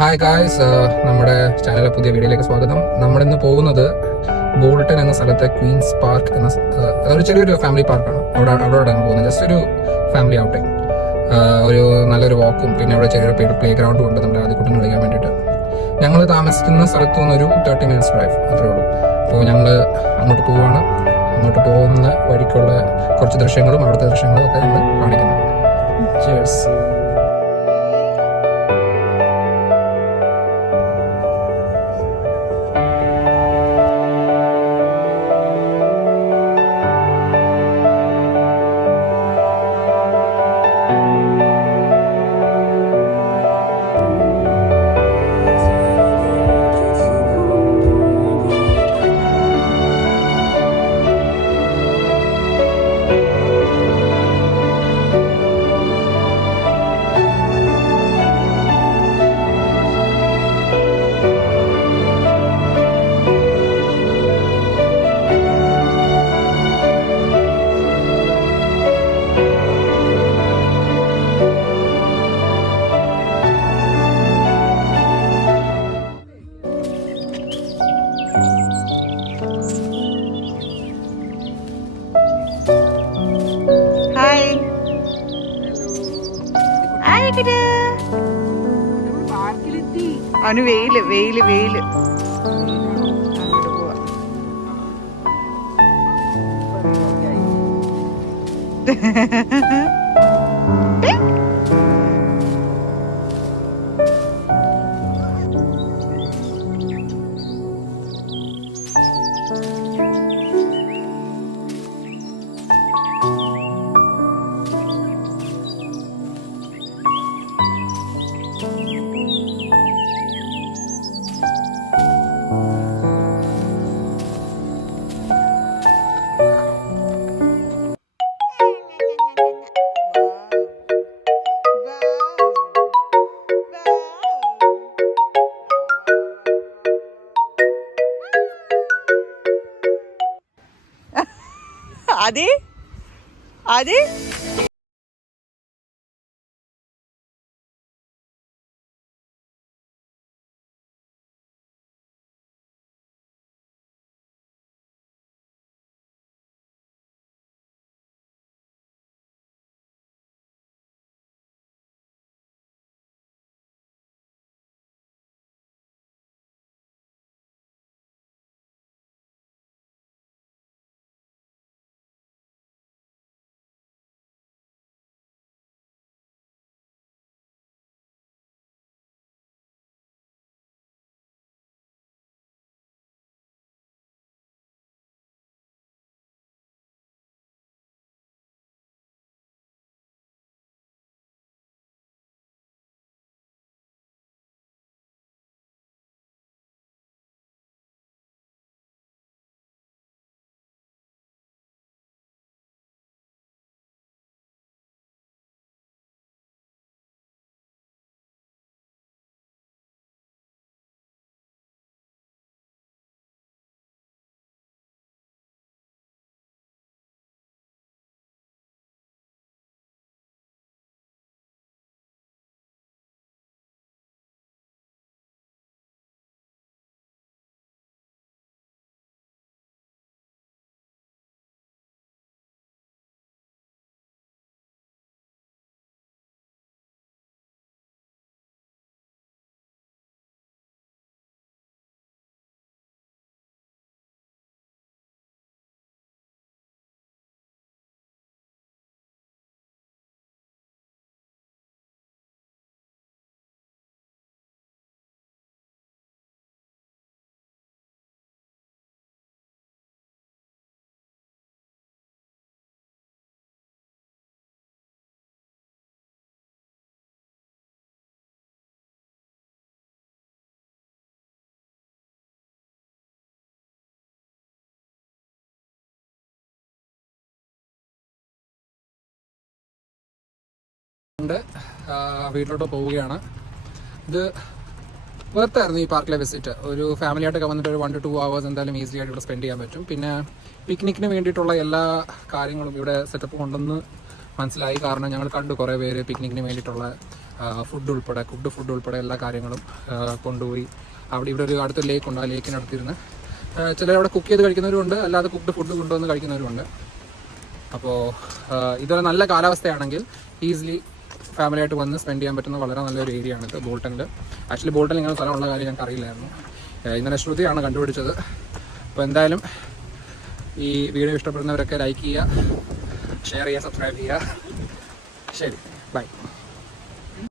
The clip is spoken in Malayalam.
ഹായ് ഗായ്സ്, നമ്മുടെ ചാനലിലെ പുതിയ വീഡിയോയിലേക്ക് സ്വാഗതം. നമ്മളിന്ന് പോകുന്നത് ബോൾട്ടൺ എന്ന സ്ഥലത്തെ ക്വീൻസ് പാർക്ക് എന്ന ഒരു ചെറിയൊരു ഫാമിലി പാർക്കാണ്. അവിടെയാണ് പോകുന്നത്. ജസ്റ്റ് ഒരു ഫാമിലി ഔട്ടിങ്, ഒരു നല്ലൊരു വാക്കും പിന്നെ അവിടെ ചെറിയൊരു പ്ലേ ഗ്രൗണ്ടും ഉണ്ട് നമ്മുടെ ആദ്യക്കുട്ടം കളിക്കാൻ വേണ്ടിയിട്ട്. ഞങ്ങൾ താമസിക്കുന്ന സ്ഥലത്തു നിന്ന് ഒരു 30 minutes ഡ്രൈവ് അത്രേ ഉള്ളൂ. അപ്പോൾ ഞങ്ങൾ അങ്ങോട്ട് പോവുകയാണ്. അങ്ങോട്ട് പോകുന്ന വഴിക്കുള്ള കുറച്ച് ദൃശ്യങ്ങളും അവിടുത്തെ ദൃശ്യങ്ങളും ഒക്കെ നമ്മൾ കാണിക്കുന്നു. Cheers. അവന് വെയില് വെയില് വെയില് അങ്ങോട്ട് പോവാ. അതെ അതെ വീട്ടിലോട്ട് പോവുകയാണ്. ഇത് വെറുത്തായിരുന്നു ഈ പാർക്കിലെ വിസിറ്റ്. ഒരു ഫാമിലി ആയിട്ടൊക്കെ വന്നിട്ട് ഒരു 1 to 2 hours എന്തായാലും ഈസി ആയിട്ട് ഇവിടെ സ്പെൻഡ് ചെയ്യാൻ പറ്റും. പിന്നെ പിക്നിക്കിന് വേണ്ടിയിട്ടുള്ള എല്ലാ കാര്യങ്ങളും ഇവിടെ സെറ്റപ്പ് ഉണ്ടെന്ന് മനസ്സിലായി. കാരണം ഞങ്ങൾ കണ്ടു കുറേ പേര് പിക്നിക്കിന് വേണ്ടിയിട്ടുള്ള കുക്ക്ഡ് ഫുഡ് ഉൾപ്പെടെ എല്ലാ കാര്യങ്ങളും കൊണ്ടുപോയി ഇവിടെ ഒരു അടുത്തൊരു ലേക്ക് ഉണ്ട്. ആ ലേക്കിനടുത്തിരുന്ന് ചിലരവിടെ കുക്ക് ചെയ്ത് കഴിക്കുന്നവരുണ്ട്, അല്ലാതെ കുക്ക്ഡ് ഫുഡ് കൊണ്ടുവന്ന് കഴിക്കുന്നവരുണ്ട്. അപ്പോൾ ഇതൊരു നല്ല കാലാവസ്ഥയാണെങ്കിൽ ഈസിലി ഫാമിലിയായിട്ട് വന്ന് സ്പെൻഡ് ചെയ്യാൻ പറ്റുന്ന വളരെ നല്ലൊരു ഏരിയ ആണിത് ബോൾട്ടണിൽ. ആക്ച്വലി ബോൾട്ടണിൽ ഇങ്ങനെ സ്ഥലമുള്ള കാര്യം ഞങ്ങൾക്ക് അറിയില്ലായിരുന്നു. ഇന്നലെ ശ്രുതിയാണ് കണ്ടുപിടിച്ചത്. അപ്പോൾ എന്തായാലും ഈ വീഡിയോ ഇഷ്ടപ്പെടുന്നവരൊക്കെ ലൈക്ക് ചെയ്യുക, ഷെയർ ചെയ്യുക, സബ്സ്ക്രൈബ് ചെയ്യുക. ശരി, ബൈ.